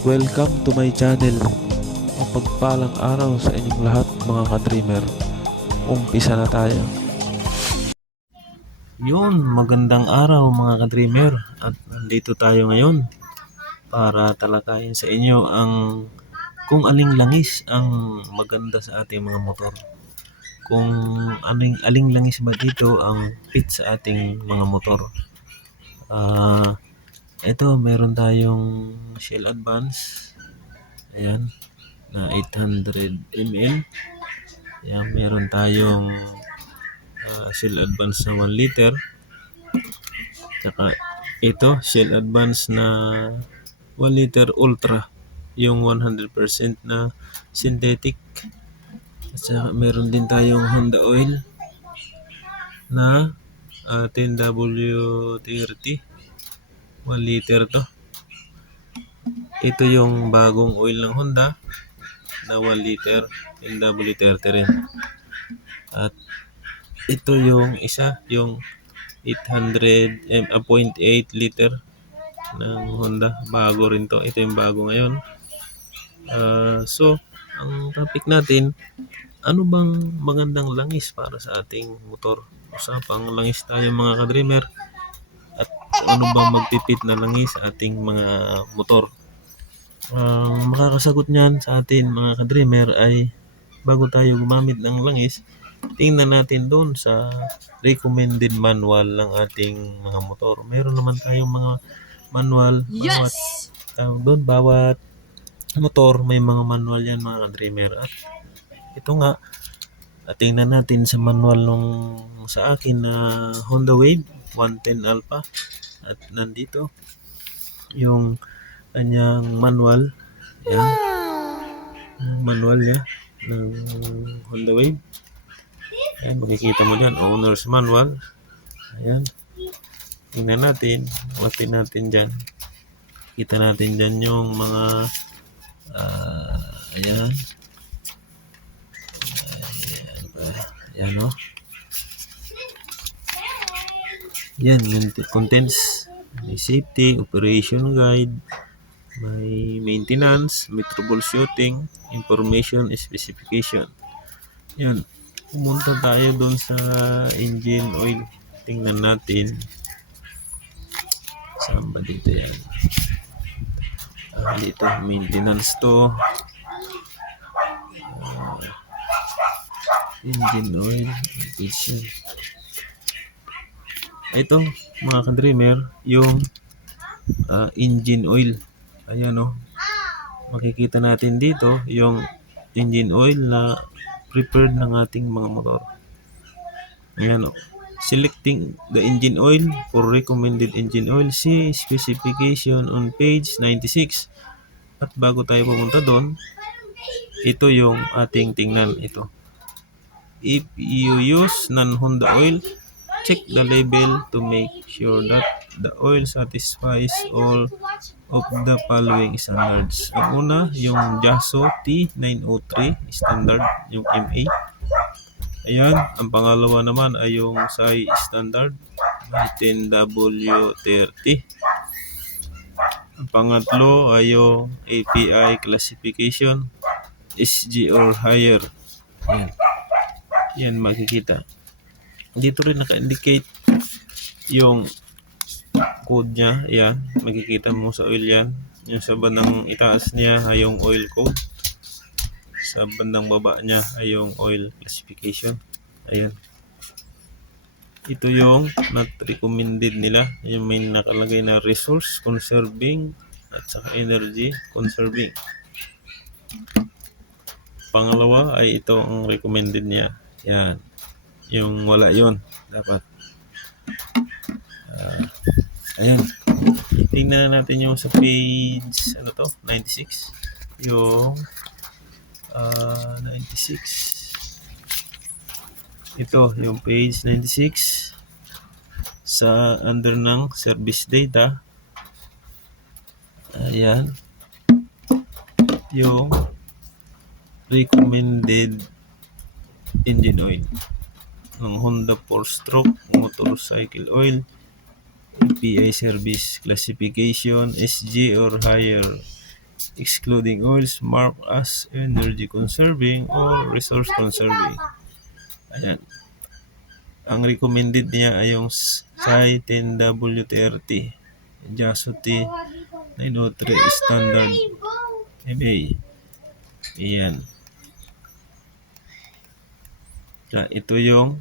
Welcome to my channel. Mapagpalang araw sa inyong lahat mga ka-dreamer. Umpisa na tayo. Yun, magandang araw mga ka-dreamer. At nandito tayo ngayon para talakayin sa inyo kung aling langis ang maganda sa ating mga motor. Kung aling langis ba dito ang fit sa ating mga motor. Ito, meron tayong Shell Advance. Ayan, na 800 ml. Ayan, meron tayong Shell Advance na 1 liter. Tsaka ito, Shell Advance na 1 liter Ultra. Yung 100% na synthetic. At saka meron din tayong Honda Oil na 10W30. 1 liter to. Ito yung bagong oil ng Honda na 1 liter, 10W30 rin. At ito yung isa, yung 800.8 liter ng Honda. Bago rin to. Ito yung bago ngayon. So, ang topic natin, ano bang magandang langis para sa ating motor? Usapang langis tayo mga ka-dreamer. At ano bang magpipit na langis sa ating mga motor? Makakasagot niyan sa atin mga ka-dreamer ay bago tayo gumamit ng langis, tingnan natin doon sa recommended manual ng ating mga motor. Meron naman tayong mga manual. Bawat motor may mga manual yan mga ka-dreamer. At ito nga, tingnan natin sa manual nung sa akin na Honda Wave 110 Alpha. At nandito yung kanyang manual. Ayan. Manual niya ng Honda Wave. Ayan, makikita mo dyan, owner's manual. Ayan. Tingnan natin, matin natin dyan. Kita natin dyan yung mga ayan. Ayan o. Yan, contents. May safety, operation guide, may maintenance, may troubleshooting, information, specification. Yan. Pumunta tayo doon sa engine oil. Tingnan natin. Saan ba dito yan? Dito, maintenance to. Engine oil. Ito, mga ka-dreamer, yung engine oil. Ayan o. Makikita natin dito yung engine oil na prepared ng ating mga motor. Ayan o. Selecting the engine oil for recommended engine oil. See specification on page 96. At bago tayo pumunta doon, ito yung ating tingnan. Ito. If you use non-Honda oil, check the label to make sure that the oil satisfies all of the following standards. Ang una, yung JASO T903 standard, yung MA. Ayan, ang pangalawa naman ay yung SAI standard, 10W30. Ang pangatlo ay yung API classification, SG or higher. Ayan. Yan makikita. Dito rin naka-indicate yung code niya. Ayan, makikita mo sa oil yan. Yung sa bandang itaas niya ay yung oil code. Sa bandang baba niya ay yung oil classification. Ayan. Ito yung not recommended nila. Yung may nakalagay na resource conserving at saka energy conserving. Pangalawa ay ito ang recommended niya. Yan. Yung wala yun. Dapat. Ayan. Tingnan natin yung sa page 96. Yung 96. Ito, yung page 96 sa under ng service data. Ayan. Yung recommended engine oil ng Honda 4-stroke motorcycle oil, API service classification, SG or higher. excluding oils marked as energy conserving or resource conserving. Ayan. Ang recommended niya ay yung SAI 10W30 Jasuti 903 Standard MA. Ayan. Ito yung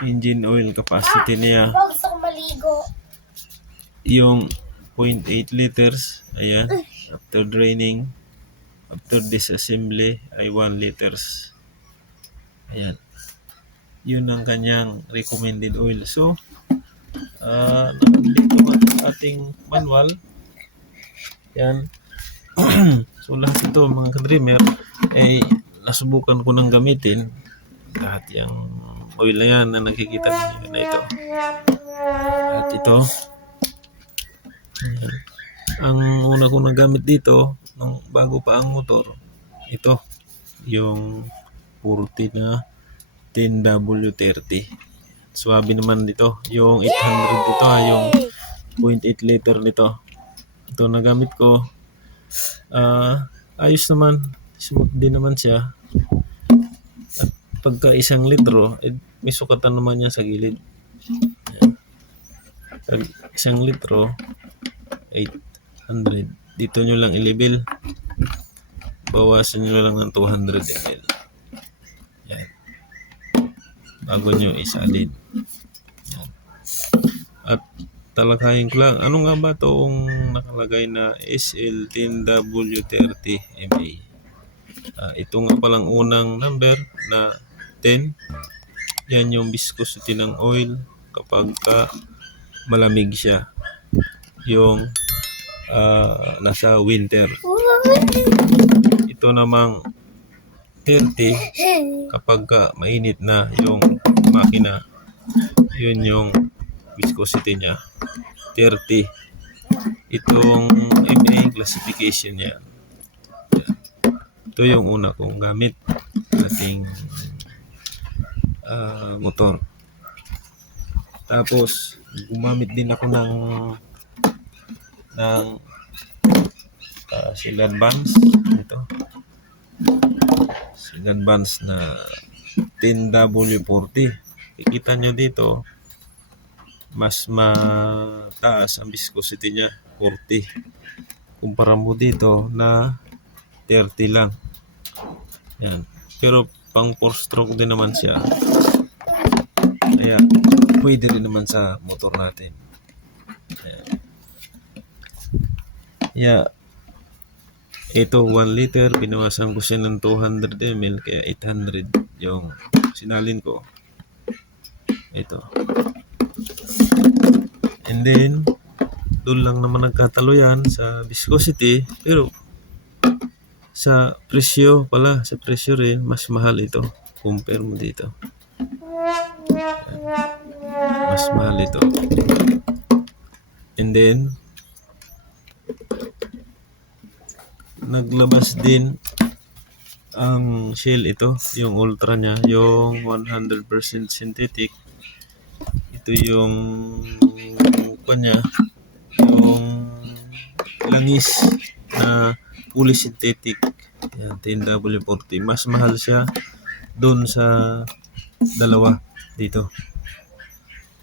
engine oil capacity niya. Gusto ko maligo. Yung 0.8 liters. Ayan. After draining, after disassembly ay 1 liters. Ayan. Yun ang kanyang recommended oil. So, dito ang ating manual. Yan. So, lahat ito mga ka-dreamer ay nasubukan ko nang gamitin. Lahat yung oil na yan na nakikita ninyo na ito. At ito, ayan. Ang una kong nagamit dito, nung bago pa ang motor, ito, yung 40 na 10W30. Swabe naman dito. Yung 800 dito yung 0.8 liter nito. Ito nagamit ko. Ayos naman. Smooth din naman siya. At pagka 1 litro, may sukatan naman niya sa gilid. Pag 1 litro, 800. Dito nyo lang i-level. Bawasan nyo lang ng 200 ml. Yan. Bago nyo isalin. Yan. At talakayin ko lang, ano nga ba itong nakalagay na SL10W30 MA? Ito nga palang unang number na 10. Yan yung viscosity ng oil kapag malamig siya. Yung nasa winter. Ito namang 30 kapag mainit na yung makina. Yun yung viscosity niya. 30. Itong MA classification niya. Ito yung una kong gamit ating motor. Tapos gumamit din ako ng seal advance ito. Seal advance na 10W40. Kikita nyo dito mas mataas ang viscosity niya, 40. Kumpara mo dito na 30 lang. Yan. Pero pang 4-stroke din naman siya. Kaya pwede rin naman sa motor natin. Yan. Yeah. Ito 1 liter, binawasan ko siya ng 200 ml kaya 800 yung sinalin ko. Ito. And then doon lang naman nagkatalo yan sa viscosity, pero sa presyo pala, sa presyo rin mas mahal ito. Compare mo dito. Mas mahal ito. And then naglabas din ang Shell ito, yung ultra niya, yung 100% synthetic. Ito yung kanya, yung langis na fully synthetic. Yan, 10W40. Mas mahal siya doon sa dalawa dito.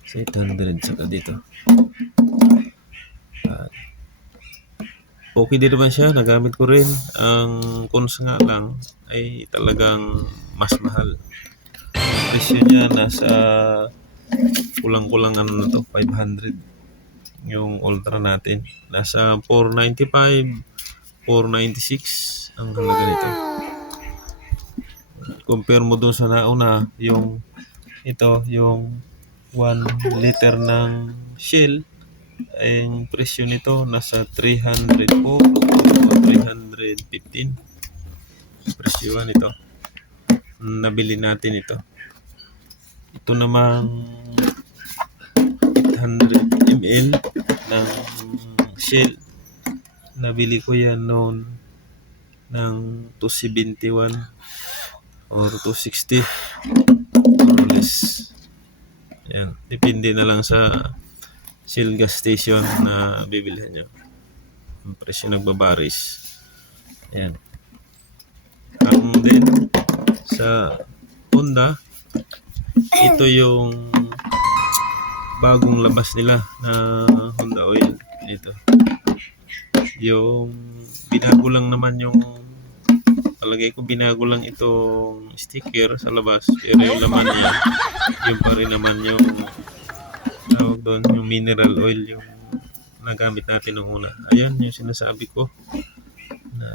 Sa 800 saka dito. Okay din naman siya, nagamit ko rin. Ang cons nga lang ay talagang mas mahal. Presyo niya nasa kulang-kulang ano na to, 500. Yung ultra natin nasa 495, 496 ang halaga nito. Compare mo dun sa nauna, yung ito, yung 1 liter ng Shell, ang presyo nito nasa 304 o 315. Presyo nito. Nabili natin ito. Ito namang 800 ml ng Shell. Nabili ko yan noon ng 271 or 260 or less. Yan. Depende na lang sa Shell gas station na bibilhan nyo. Ang presyo nagbabaris. Ayan. And then, sa Honda, ito yung bagong labas nila na Honda Oil. Ito. Yung binago lang naman yung palagay ko binago lang itong sticker sa labas, pero yung laman niya yung pa rin naman yung tawag doon, yung mineral oil yung nagamit natin nung una. Ayan yung sinasabi ko na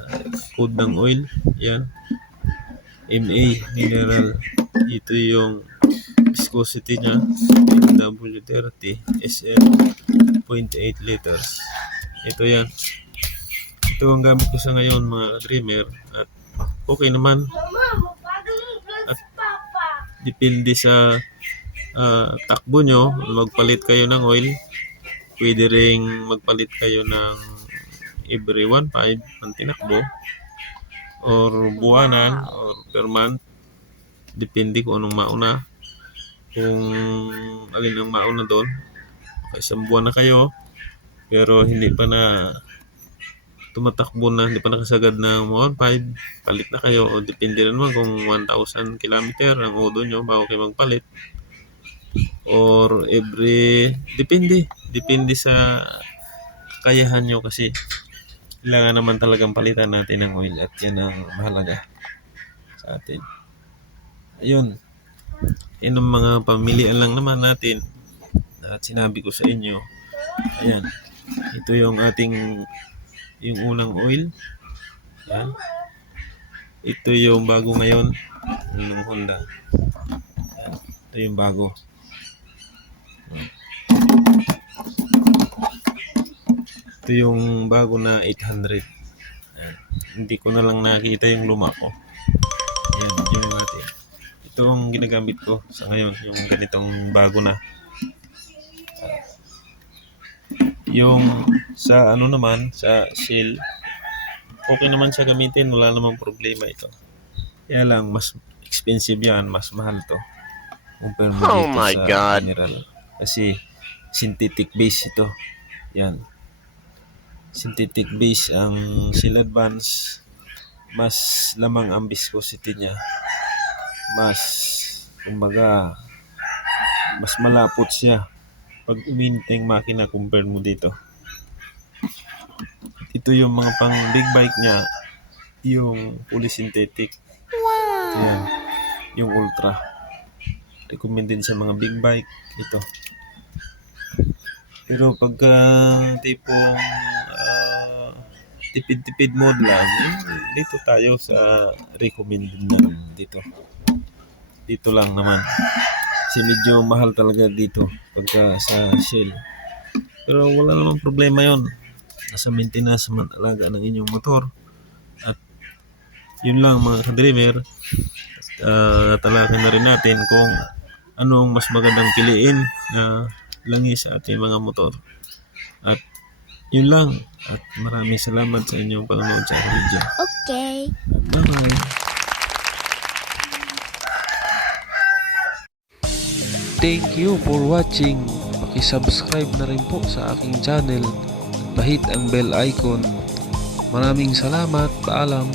code ng oil. Yan, MA mineral. Ito yung viscosity niya, W30 SL 0.8 liters. Ito yan. Ito ang gamit ko sa ngayon mga dreamer, at okay naman. At depende sa takbo nyo, magpalit kayo ng oil. Pwede ring magpalit kayo ng every 1.5 ang tinakbo, or buwanan, or per month. Depende kung anong mauna. Kung alin ang mauna doon. Isang buwan na kayo, pero hindi pa na tumatakbo na, hindi pa nakasagad ng 1.5, palit na kayo. O depende rin naman kung 1,000 kilometer ang odo nyo bago kayo magpalit, or depende sa kakayahan nyo, kasi kailangan naman talagang palitan natin ng oil, at yan ang mahalaga sa atin. Ayun, yan ang mga pamilian lang naman natin at sinabi ko sa inyo. Ayan, ito yung yung unang oil. Yan. Ito yung bago ngayon ng Honda. Yan. Ito yung bago. Ito yung bago na 800. Yan. Hindi ko na lang nakita yung luma ko. Yan, yun natin. Ito ang ginagamit ko sa ngayon, yung ganitong bago na. Yung sa ano naman, sa Shell, okay naman siya gamitin, wala namang problema ito. Kaya lang, mas expensive yan, mas mahal to. Compare mo dito sa mineral. Kasi synthetic base ito. Yan. Synthetic base ang Shell Advance. Mas lamang ang viscosity niya. Mas, kumbaga, mas malapot siya pag uminit yung makina compare mo dito. Ito yung mga pang big bike niya, yung fully synthetic. Yan, yung ultra. Recommend din sa mga big bike ito. Pero pagka tipong tipid-tipid mode lang, dito tayo sa recommended na dito. Dito lang naman. Kasi medyo mahal talaga dito pagka sa Shell. Pero wala namang problema yon. Nasa maintenance man talaga ng inyong motor. At yun lang mga ka-dreamer. Talakin na rin natin kung anong mas magandang piliin na langis sa ating mga motor. At yun lang. At maraming salamat sa inyong panonood sa video. Okay. Bye-bye. Thank you for watching. Paki-subscribe na rin po sa aking channel. Bahit ang bell icon. Maraming salamat. Paalam.